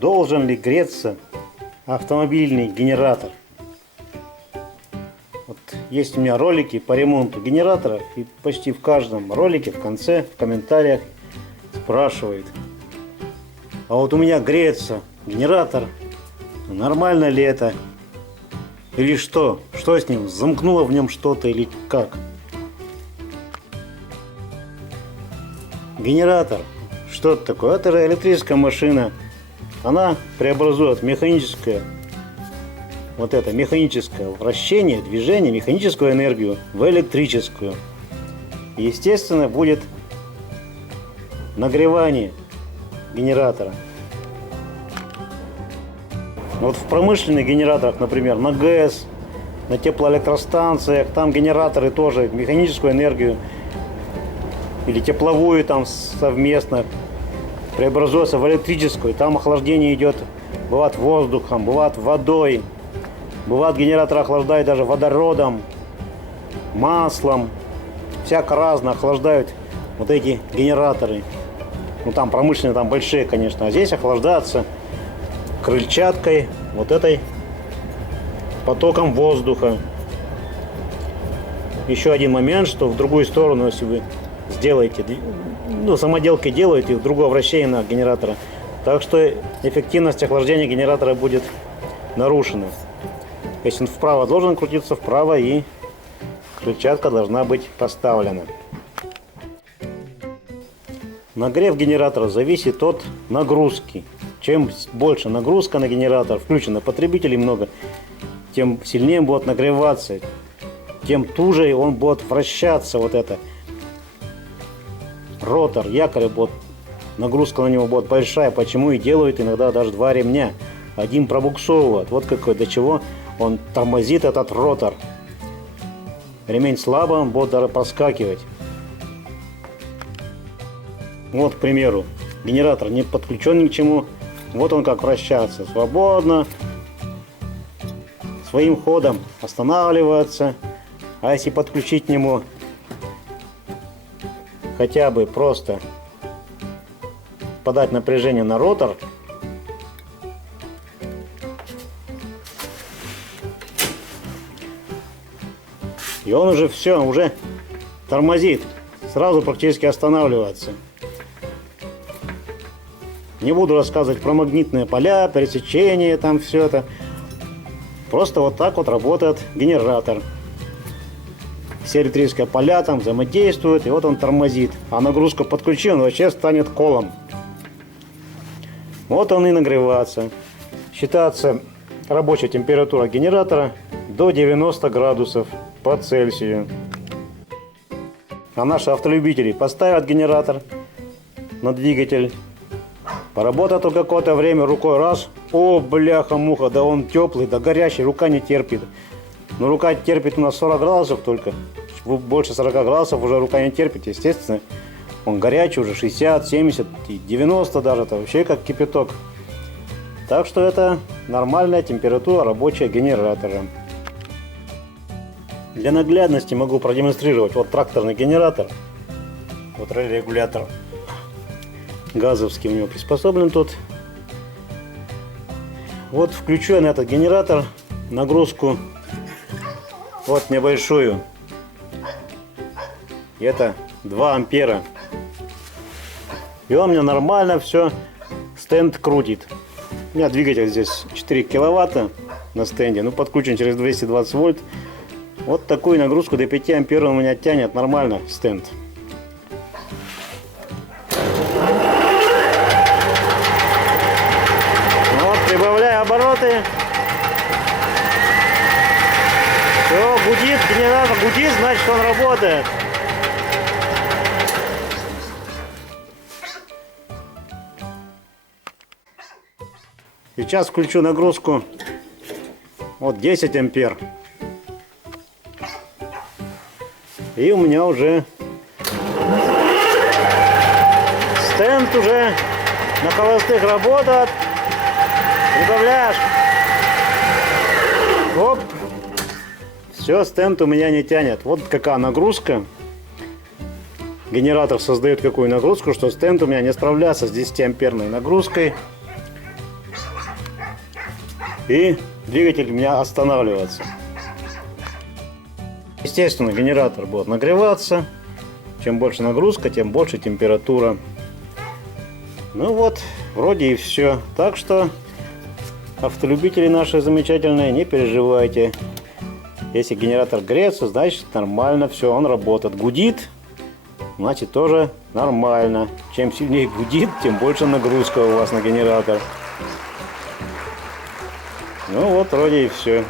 Должен ли греться автомобильный генератор? Вот есть у меня ролики по ремонту генераторов, и почти в каждом ролике в конце в комментариях спрашивают: а вот у меня греется генератор, нормально ли это? Или что? Что с ним? Замкнуло в нем что-то или как? Генератор. Что это такое? Это же электрическая машина. Она преобразует механическое вращение, движение, механическую энергию в электрическую. Естественно, будет нагревание генератора. Вот в промышленных генераторах, например, на ГЭС, на теплоэлектростанциях, там генераторы тоже механическую энергию или тепловую там совместно преобразуются в электрическую. Там охлаждение идет, бывает воздухом, бывает водой, бывает генератор охлаждает даже водородом, маслом, всяко разно охлаждают вот эти генераторы. Ну там промышленные, там большие, конечно, а здесь охлаждается крыльчаткой, вот этой потоком воздуха. Еще один момент, что в другую сторону, если вы сделаете, ну, самоделкой делаете, в другое вращение на генератора, так что эффективность охлаждения генератора будет нарушена. Если он вправо должен крутиться, вправо, и крыльчатка должна быть поставлена. Нагрев генератора зависит от нагрузки. Чем больше нагрузка на генератор, включено потребителей много, тем сильнее он будет нагреваться, тем туже он будет вращаться, вот это. Ротор, якорь, нагрузка на него будет большая, почему и делают иногда даже два ремня. Один пробуксовывает, вот какой, до чего он тормозит этот ротор. Ремень слабо, он будет даже проскакивать. Вот, к примеру, генератор не подключен ни к чему. Вот он как вращается, свободно, своим ходом останавливается. А если подключить к нему хотя бы просто подать напряжение на ротор, и он уже все, уже тормозит, сразу практически останавливается. Не буду рассказывать про магнитные поля, пересечение, там все это. Просто вот так вот работает генератор. Все электрические поля там взаимодействуют, и вот он тормозит. А нагрузку подключил, он вообще станет колом. Вот он и нагревается. Считается рабочая температура генератора до 90 градусов по Цельсию. А наши автолюбители поставят генератор на двигатель, поработает он какое-то время, рукой раз, о, бляха-муха, да он теплый, да горячий, рука не терпит. Но рука терпит у нас 40 градусов только, больше 40 градусов уже рука не терпит, естественно. Он горячий уже 60, 70, 90 даже, это вообще как кипяток. Так что это нормальная температура рабочая генератора. Для наглядности могу продемонстрировать вот тракторный генератор, вот регулятор. Газовский у него приспособлен тут. Вот включу я на этот генератор нагрузку вот небольшую. И это 2 ампера. И он у меня нормально все, стенд крутит. У меня двигатель здесь 4 киловатта на стенде, ну подключен через 220 вольт. Вот такую нагрузку до 5 ампер он у меня тянет нормально стенд. Прибавляю обороты. Все, гудит, генератор гудит, значит он работает. Сейчас включу нагрузку. Вот 10 ампер. И у меня уже стенд уже на холостых работает. Прибавляешь. Оп. Все, стенд у меня не тянет. Вот какая нагрузка. Генератор создает какую нагрузку, что стенд у меня не справляется с 10 амперной нагрузкой. и двигатель у меня останавливаться. Естественно, генератор будет нагреваться. Чем больше нагрузка, тем больше температура. Ну вот, вроде и все. Так что, автолюбители наши замечательные, не переживайте. Если генератор греется, значит нормально все, он работает. Гудит, значит тоже нормально. Чем сильнее гудит, тем больше нагрузка у вас на генератор. Ну вот, вроде и все.